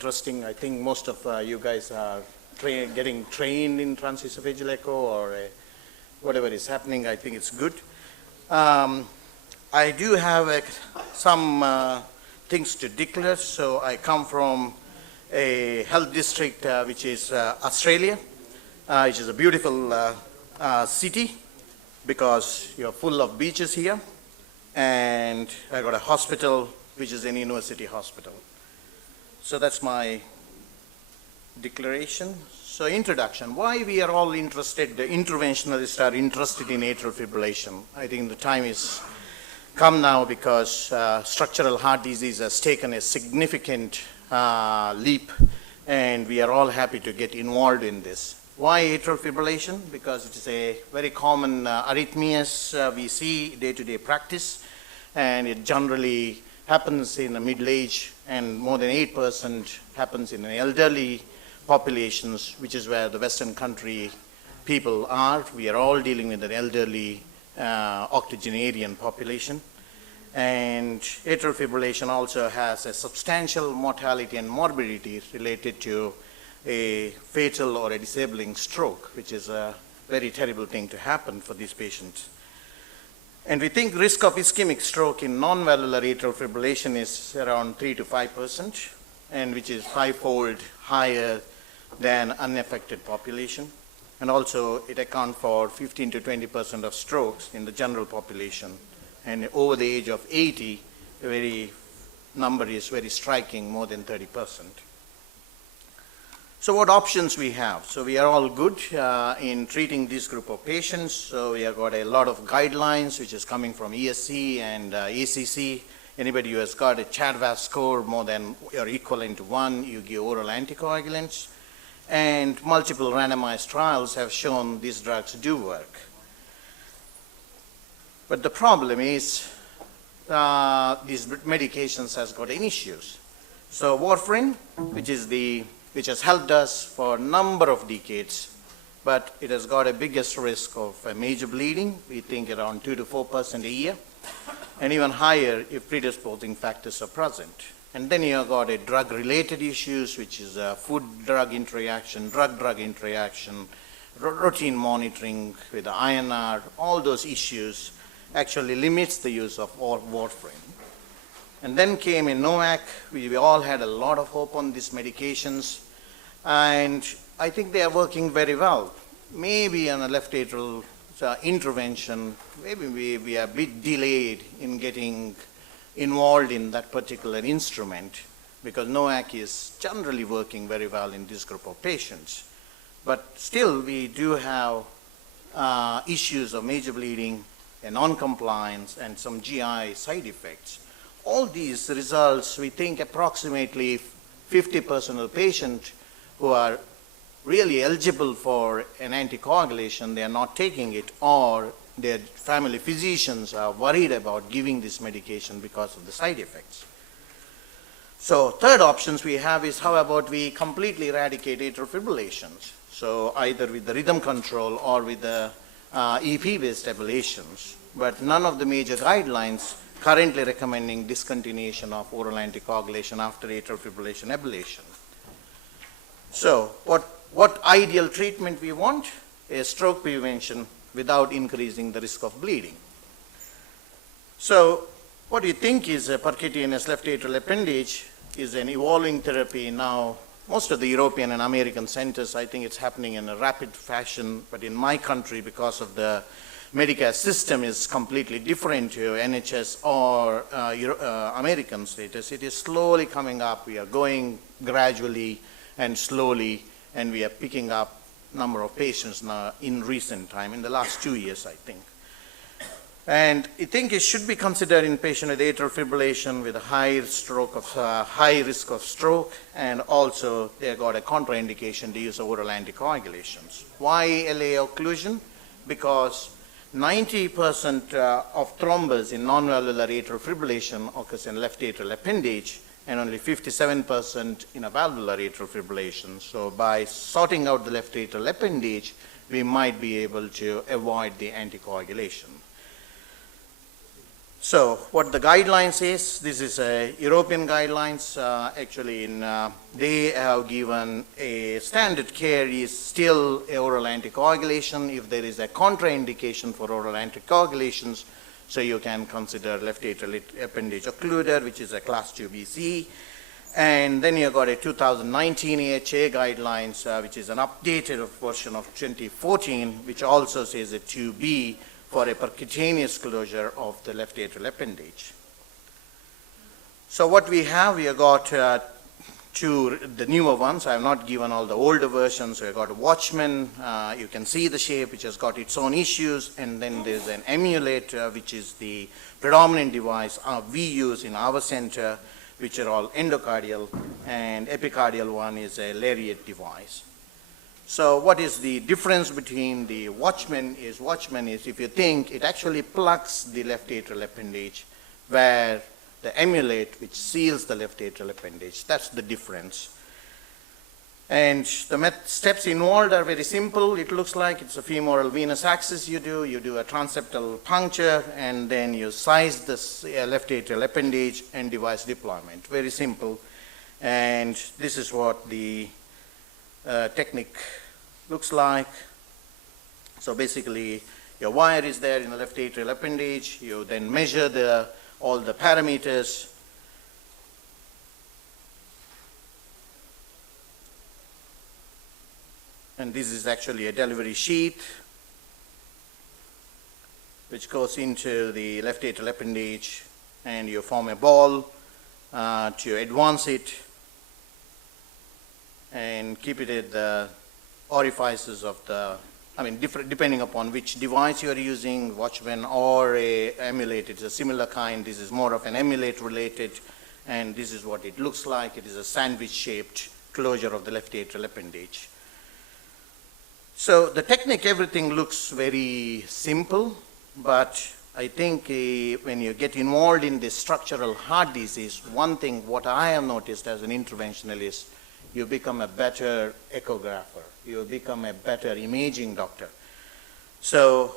Interesting. I think most of you guys are getting trained in transesophageal echo or whatever is happening. I think it's good. I do have some things to declare. So I come from a health district which is Australia, which is a beautiful city because you're full of beaches here. And I got a hospital which is an university hospital. So that's my declaration. So introduction, why we are all interested, the interventionalists are interested in atrial fibrillation. I think the time is come now because structural heart disease has taken a significant leap, and we are all happy to get involved in this. Why atrial fibrillation? Because it is a very common arrhythmias we see day-to-day practice, and it generally happens in a middle age, and more than 8% happens in elderly populations, which is where the Western country people are. We are all dealing with an elderly octogenarian population. And atrial fibrillation also has a substantial mortality and morbidity related to a fatal or a disabling stroke, which is a very terrible thing to happen for these patients. And we think risk of ischemic stroke in non-valvular atrial fibrillation is around 3 to 5%, and which is 5-fold higher than unaffected population. And also it accounts for 15 to 20% of strokes in the general population. And over the age of 80, the very number is very striking, more than 30%. So what options we have? So we are all good in treating this group of patients. So we have got a lot of guidelines which is coming from ESC and ACC. Anybody who has got a CHADVAS score more than or equivalent to 1, you give oral anticoagulants. And multiple randomized trials have shown these drugs do work. But the problem is these medications has got issues. So warfarin, which has helped us for a number of decades, but it has got a biggest risk of major bleeding. We think around 2 to 4% a year, and even higher if predisposing factors are present. And then you have got a drug-related issues, which is food-drug interaction, drug-drug interaction, routine monitoring with the INR. All those issues actually limits the use of warfarin. And then came in NOAC. We all had a lot of hope on these medications, and I think they are working very well. Maybe on a left atrial intervention, maybe we are a bit delayed in getting involved in that particular instrument because NOAC is generally working very well in this group of patients. But still, we do have issues of major bleeding and non-compliance and some GI side effects. All these results, we think approximately 50% of the patients who are really eligible for an anticoagulation, they are not taking it, or their family physicians are worried about giving this medication because of the side effects. So third options we have is how about we completely eradicate atrial fibrillations. So either with the rhythm control or with the EP-based ablations, but none of the major guidelines currently recommending discontinuation of oral anticoagulation after atrial fibrillation ablation. So what ideal treatment we want is stroke prevention without increasing the risk of bleeding. So what do you think is a percutaneous left atrial appendage is an evolving therapy now. Most of the European and American centers, I think it's happening in a rapid fashion, but in my country, because of the Medicare system is completely different to NHS or American status, it is slowly coming up. We are going gradually and slowly, and we are picking up number of patients now in recent time, in the last 2 years, I think. And I think it should be considered in patient with atrial fibrillation with a high risk of stroke, and also they got a contraindication to use oral anticoagulations. Why LAA occlusion? Because 90% of thrombus in non-valvular atrial fibrillation occurs in left atrial appendage, and only 57% in a valvular atrial fibrillation. So by sorting out the left atrial appendage, we might be able to avoid the anticoagulation. So what the guidelines is, this is a European guidelines. Actually, they have given a standard care is still oral anticoagulation. If there is a contraindication for oral anticoagulations, so you can consider left atrial appendage occluder, which is a class 2 BC. And then you got a 2019 AHA guidelines, which is an updated version of 2014, which also says a 2B for a percutaneous closure of the left atrial appendage. So what we have, we have got the newer ones. I have not given all the older versions. We have got a Watchman. You can see the shape, which has got its own issues. And then there's an emulator, which is the predominant device we use in our center, which are all endocardial, and epicardial one is a lariat device. So what is the difference between the Watchman is if you think it actually plugs the left atrial appendage, where the emulate, which seals the left atrial appendage. That's the difference. And the steps involved are very simple. It looks like it's a femoral venous access you do a transeptal puncture, and then you size this left atrial appendage and device deployment. Very simple. And this is what the technique looks like. So basically, your wire is there in the left atrial appendage. You then measure all the parameters. And this is actually a delivery sheet which goes into the left atrial appendage, and you form a ball to advance it and keep it at the orifices of the, depending upon which device you are using, Watchman or a emulate. It's a similar kind. This is more of an emulate related, and this is what it looks like. It is a sandwich shaped closure of the left atrial appendage. So the technique, everything looks very simple, but I think when you get involved in the structural heart disease, one thing what I have noticed as an interventionalist, you become a better echographer, you become a better imaging doctor. So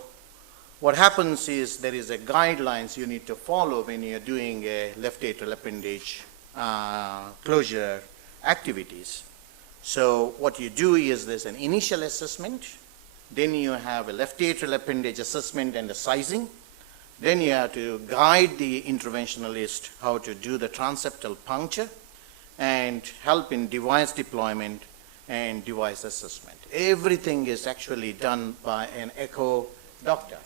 what happens is there is a guidelines you need to follow when you're doing a left atrial appendage closure activities. So what you do is there's an initial assessment, then you have a left atrial appendage assessment and a sizing, then you have to guide the interventionalist how to do the transeptal puncture and help in device deployment and device assessment. Everything is actually done by an echo doctor.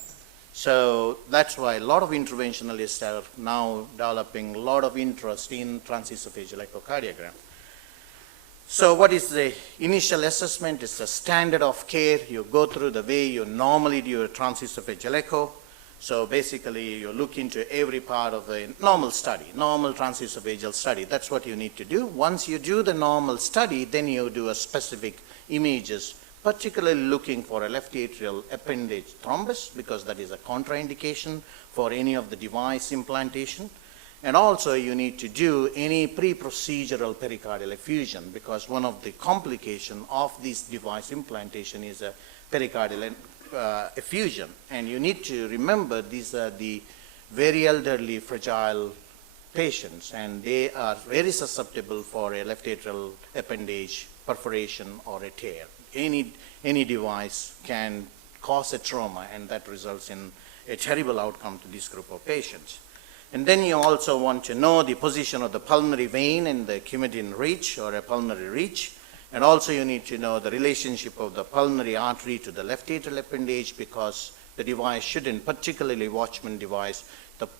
So that's why a lot of interventionalists are now developing a lot of interest in transesophageal echocardiogram. So what is the initial assessment? It's a standard of care. You go through the way you normally do a transesophageal echo. So basically you look into every part of a normal study, normal transesophageal study. That's what you need to do. Once you do the normal study, then you do a specific images, particularly looking for a left atrial appendage thrombus, because that is a contraindication for any of the device implantation. And also you need to do any pre-procedural pericardial effusion, because one of the complications of this device implantation is a pericardial effusion. And you need to remember these are the very elderly, fragile patients, and they are very susceptible for a left atrial appendage perforation or a tear. Any device can cause a trauma, and that results in a terrible outcome to this group of patients. And then you also want to know the position of the pulmonary vein and the Coumadin reach or a pulmonary reach. And also you need to know the relationship of the pulmonary artery to the left atrial appendage, because the device shouldn't, particularly Watchman device,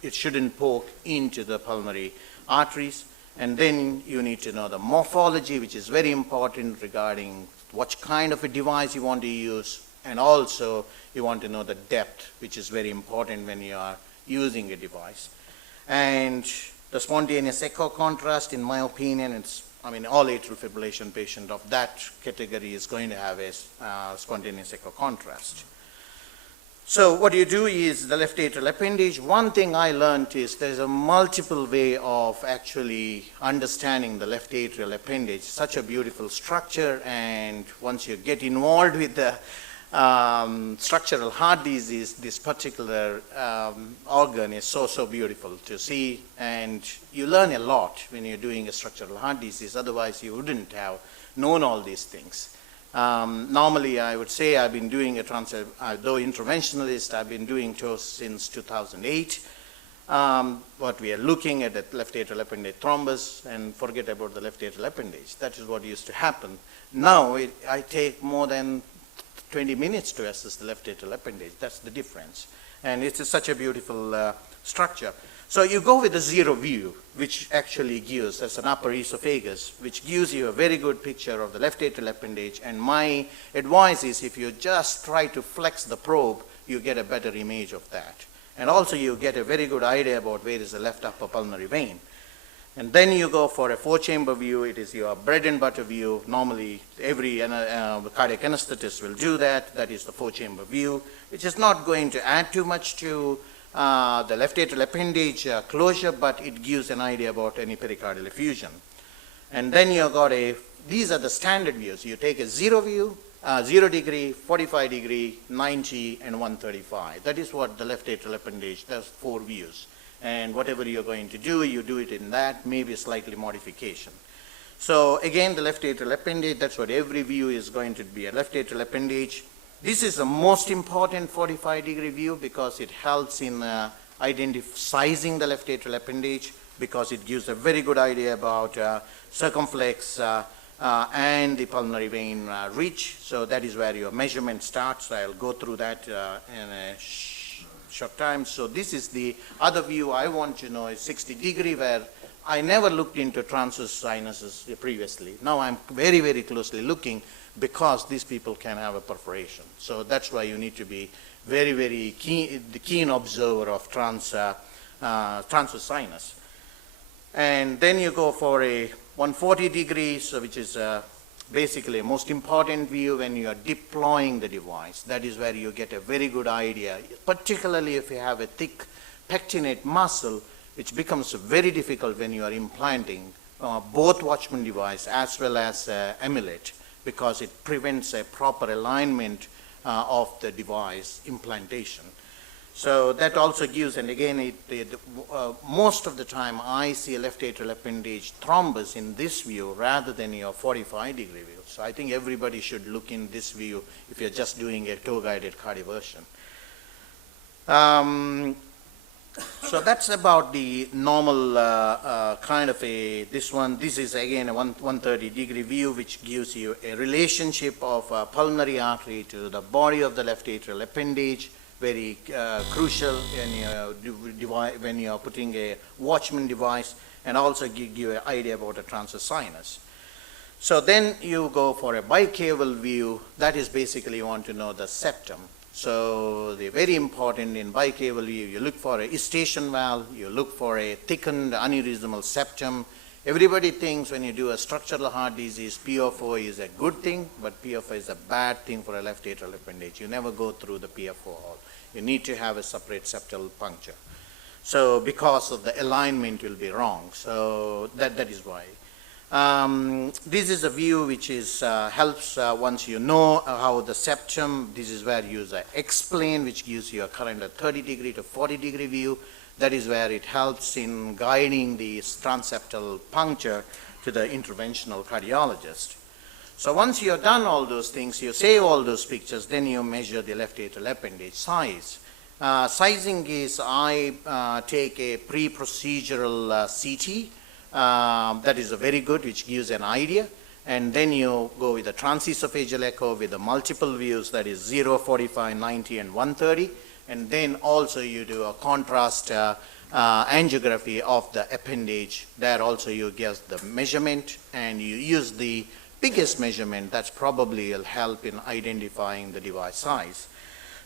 it shouldn't poke into the pulmonary arteries. And then you need to know the morphology, which is very important regarding what kind of a device you want to use. And also you want to know the depth, which is very important when you are using a device. And the spontaneous echo contrast, in my opinion, all atrial fibrillation patient of that category is going to have a spontaneous echo contrast. So what you do is the left atrial appendage. One thing I learned is there's a multiple way of actually understanding the left atrial appendage. Such a beautiful structure, and once you get involved with the structural heart disease, this particular organ is so beautiful to see, and you learn a lot when you're doing a structural heart disease. Otherwise, you wouldn't have known all these things. Normally, I would say I've been doing though interventionalist, I've been doing TOS since 2008. What we are looking at the left atrial appendage thrombus, and forget about the left atrial appendage. That is what used to happen. Now, I take more than 20 minutes to assess the left atrial appendage. That's the difference. And it's such a beautiful structure. So you go with a zero view, which actually gives, as an upper esophagus, which gives you a very good picture of the left atrial appendage. And my advice is, if you just try to flex the probe, you get a better image of that. And also you get a very good idea about where is the left upper pulmonary vein. And then you go for a 4-chamber view. It is your bread and butter view. Normally, every cardiac anesthetist will do that. That is the 4-chamber view, which is not going to add too much to the left atrial appendage closure, but it gives an idea about any pericardial effusion. And then you got these are the standard views. You take a zero view, 0 degree, 45 degree, 90, and 135. That is what the left atrial appendage, that's 4 views. And whatever you're going to do, you do it in that, maybe a slightly modification. So again, the left atrial appendage, that's what every view is going to be, a left atrial appendage. This is the most important 45-degree view because it helps in sizing the left atrial appendage, because it gives a very good idea about circumflex and the pulmonary vein reach. So that is where your measurement starts. I'll go through that in a short time. So this is the other view I want to know, is 60-degree, where I never looked into transverse sinuses previously. Now I'm very closely looking, because these people can have a perforation. So that's why you need to be very keen observer of transverse sinus. And then you go for a 140 degrees, which is basically a most important view when you are deploying the device. That is where you get a very good idea, particularly if you have a thick pectinate muscle, which becomes very difficult when you are implanting both Watchman device as well as amulet, because it prevents a proper alignment of the device implantation. So that also gives, and again, most of the time I see a left atrial appendage thrombus in this view rather than your 45-degree view. So I think everybody should look in this view if you're just doing a toe-guided cardioversion. So that's about the normal kind of this one. This is again a 130-degree view, which gives you a relationship of pulmonary artery to the body of the left atrial appendage. Very crucial when you are putting a Watchman device, and also give you an idea about a transverse sinus. So then you go for a bicaval view. That is basically you want to know the septum. So they're very important in bicaval view. You look for a eustachian valve, you look for a thickened aneurysmal septum. Everybody thinks when you do a structural heart disease, PFO is a good thing, but PFO is a bad thing for a left atrial appendage. You never go through the PFO hole. You need to have a separate septal puncture. So because of the alignment will be wrong. So that is why. This is a view which is helps once you know how the septum. This is where you use explain, which gives you a current 30-degree to 40-degree view. That is where it helps in guiding the transseptal puncture to the interventional cardiologist. So once you have done all those things, you save all those pictures, then you measure the left atrial appendage size. Sizing is I take a pre-procedural CT. That is a very good, which gives an idea. And then you go with a transesophageal echo with the multiple views, that is 0, 45, 90, and 130. And then also you do a contrast angiography of the appendage. There also you get the measurement, and you use the biggest measurement. That's probably will help in identifying the device size.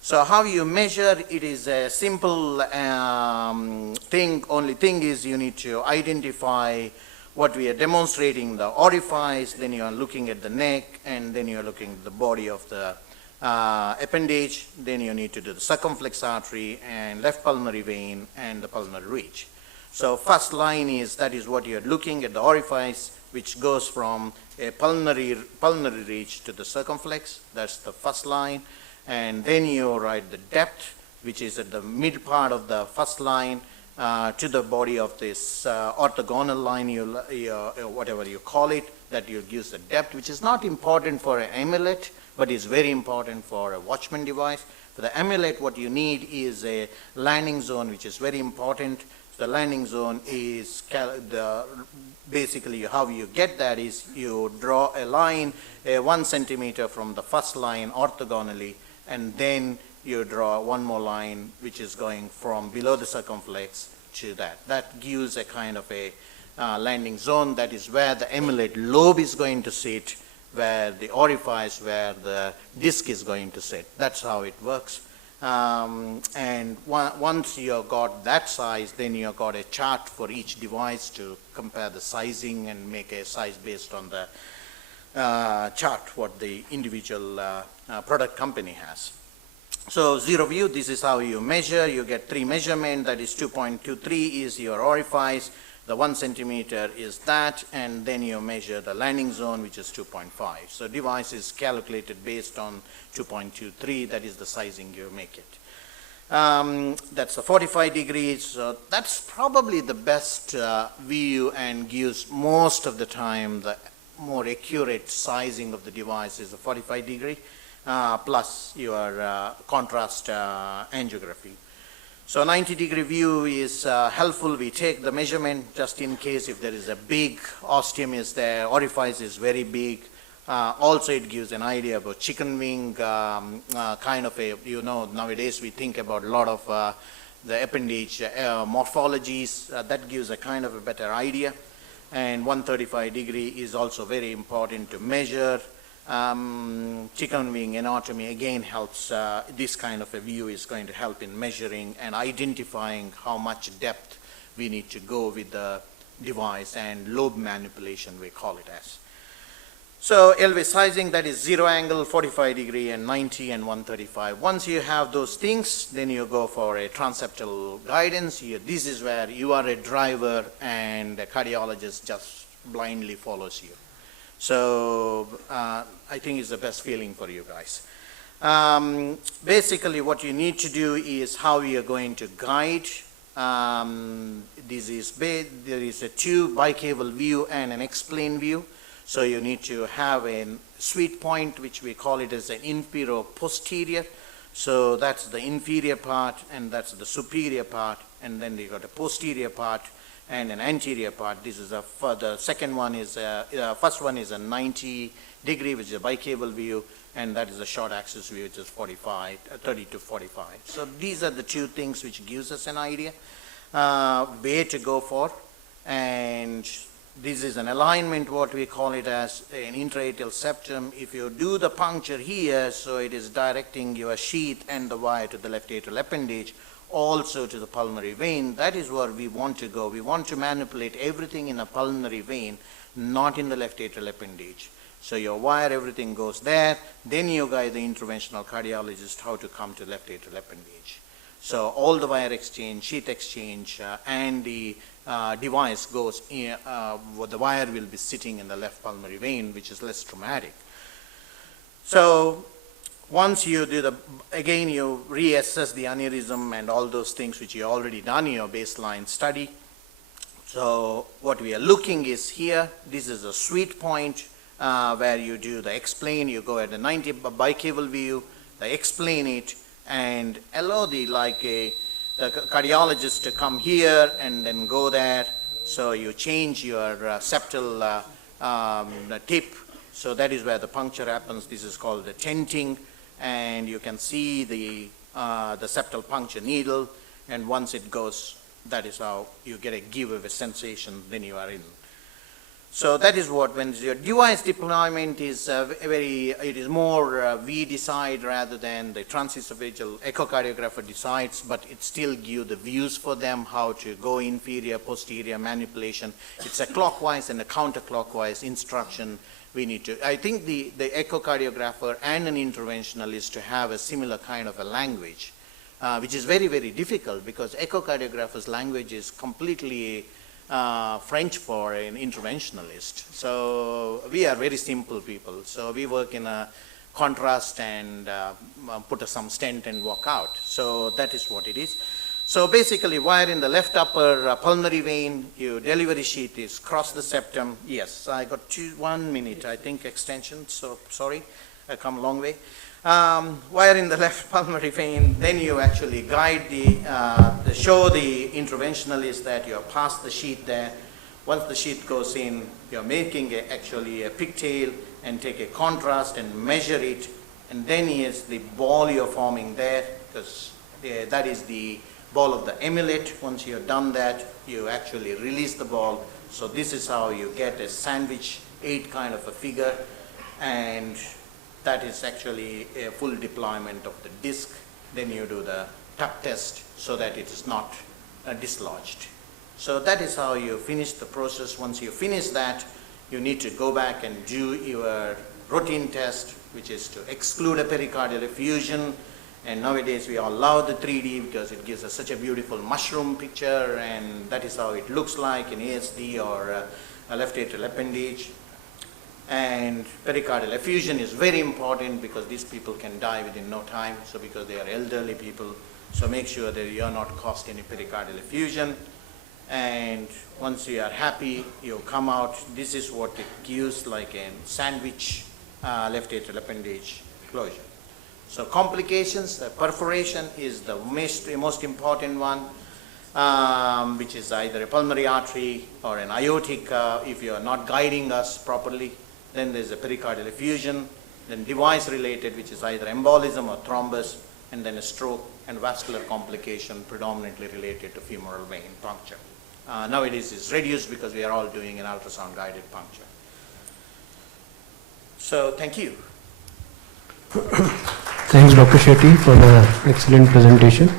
So how you measure, it is a simple thing. Only thing is you need to identify what we are demonstrating, the orifice, then you are looking at the neck, and then you are looking at the body of the appendage. Then you need to do the circumflex artery and left pulmonary vein and the pulmonary reach. So first line is, that is what you are looking at, the orifice, which goes from a pulmonary reach to the circumflex. That's the first line. and then you write the depth, which is at the mid part of the first line, to the body of this orthogonal line, whatever you call it, that you use the depth, which is not important for an amulet, but is very important for a watchman device. For the amulet, what you need is a landing zone, which is very important. The landing zone is basically how you get that is you draw a line 1 centimeter from the first line orthogonally, and then you draw one more line which is going from below the circumflex to that. That gives a kind of a landing zone. That is where the amulet lobe is going to sit, where the orifice, where the disc is going to sit. That's how it works. And once you got that size, then you got a chart for each device to compare the sizing and make a size based on the chart what the individual product company has. So zero view, this is how you measure. You get 3 measurements. That is 2.23 is your orifice. The 1 centimeter is that, and then you measure the landing zone, which is 2.5. So device is calculated based on 2.23. That is the sizing you make it. That's the 45 degrees. So that's probably the best view and gives most of the time the more accurate sizing of the device is the 45 degree plus your contrast angiography. So 90 degree view is helpful. We take the measurement just in case if there is a big ostium is there, orifice is very big. Also it gives an idea about chicken wing, kind of a, nowadays we think about a lot of the appendage morphologies. That gives a kind of a better idea. And 135 degree is also very important to measure. Chicken wing anatomy again helps. This kind of a view is going to help in measuring and identifying how much depth we need to go with the device, and lobe manipulation we call it as. So LV sizing, that is 0 angle, 45 degree, and 90 and 135. Once you have those things, then you go for a transeptal guidance. This is where you are a driver and a cardiologist just blindly follows you. So I think it's the best feeling for you guys. Basically what you need to do is how you are going to guide. There is a 2 bicable view and an explain view. So you need to have a sweet point, which we call it as an inferior posterior. So that's the inferior part, and that's the superior part, and then you got a posterior part and an anterior part. This is the second one is first one is a 90 degree, which is a bicable view, and that is a short axis view, which is 30 to 45. So these are the 2 things which gives us an idea where to go for. And this is an alignment, what we call it as an intra-atrial septum. If you do the puncture here, so it is directing your sheath and the wire to the left atrial appendage, also to the pulmonary vein. That is where we want to go. We want to manipulate everything in a pulmonary vein, not in the left atrial appendage. So your wire, everything goes there. Then you guide the interventional cardiologist how to come to left atrial appendage. So all the wire exchange, sheath exchange, and the device goes in, the wire will be sitting in the left pulmonary vein, which is less traumatic. So once you do again you reassess the aneurysm and all those things which you already done in your baseline study. So what we are looking is here, this is a sweet point where you do the explain, you go at the 90 bicable view, the explain it, and allow the cardiologist to come here and then go there. So you change your septal tip. So that is where the puncture happens. This is called the tenting, and you can see the septal puncture needle. And once it goes, that is how you get a giveaway sensation. Then you are in. So that is what, when your device deployment is it is more we decide rather than the transesophageal echocardiographer decides, but it still gives the views for them how to go inferior, posterior manipulation. It's a clockwise and a counterclockwise instruction we need to. I think the echocardiographer and an interventionalist to have a similar kind of a language, which is very, very difficult because echocardiographer's language is completely French for an interventionalist. So we are very simple people. So we work in a contrast and put some stent and walk out. So that is what it is. So basically, wire in the left upper pulmonary vein, your delivery sheath is cross the septum. Yes, I got 1 minute, I think, extension, so sorry, I come a long way. Wire in the left pulmonary vein, then you actually guide show the interventionalist that you have passed the sheath there. Once the sheath goes in, you're making actually a pigtail and take a contrast and measure it, and then is the ball you're forming there, because that is the ball of the emulet. Once you've done that, you actually release the ball. So this is how you get a sandwich 8 kind of a figure, and that is actually a full deployment of the disc. Then you do the tuck test so that it is not dislodged. So that is how you finish the process. Once you finish that, you need to go back and do your routine test, which is to exclude a pericardial effusion. And nowadays we allow the 3D because it gives us such a beautiful mushroom picture, and that is how it looks like in ASD or a left atrial appendage. And pericardial effusion is very important because these people can die within no time, so because they are elderly people. So make sure that you are not caused any pericardial effusion. And once you are happy, you come out. This is what it gives, like a sandwich left atrial appendage closure. So complications, the perforation is the most important one, which is either a pulmonary artery or an aortic if you are not guiding us properly. Then there's a pericardial effusion, then device related, which is either embolism or thrombus, and then a stroke and vascular complication predominantly related to femoral vein puncture. Nowadays it's reduced because we are all doing an ultrasound guided puncture. So thank you. Thanks, Dr. Shetty, for the excellent presentation.